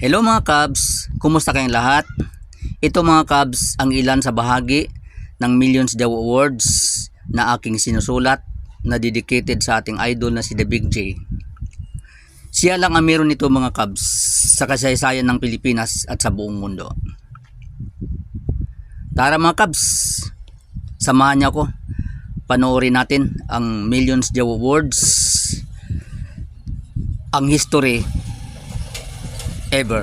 Hello mga Cubs, kumusta kayong lahat? Ito mga Cubs ang ilan sa bahagi ng Millions Daw Awards na aking sinusulat na dedicated sa ating idol na si The Big J. Siya lang ang meron nito mga Cubs sa kasaysayan ng Pilipinas at sa buong mundo. Tara mga Cubs, samahan niyo ako. Panoorin natin ang Millions Daw Awards, ang history ever.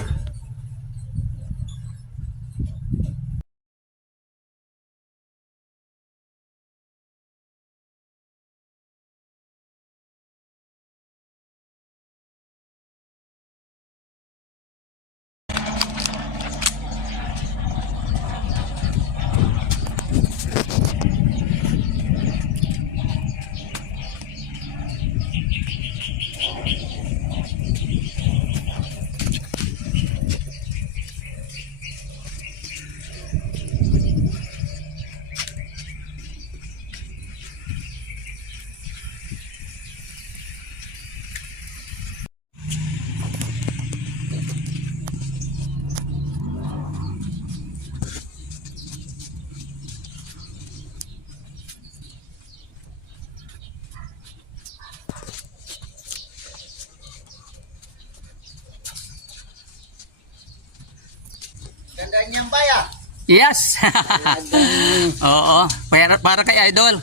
Ganda niyang baya. Yes! Oo, para kay idol.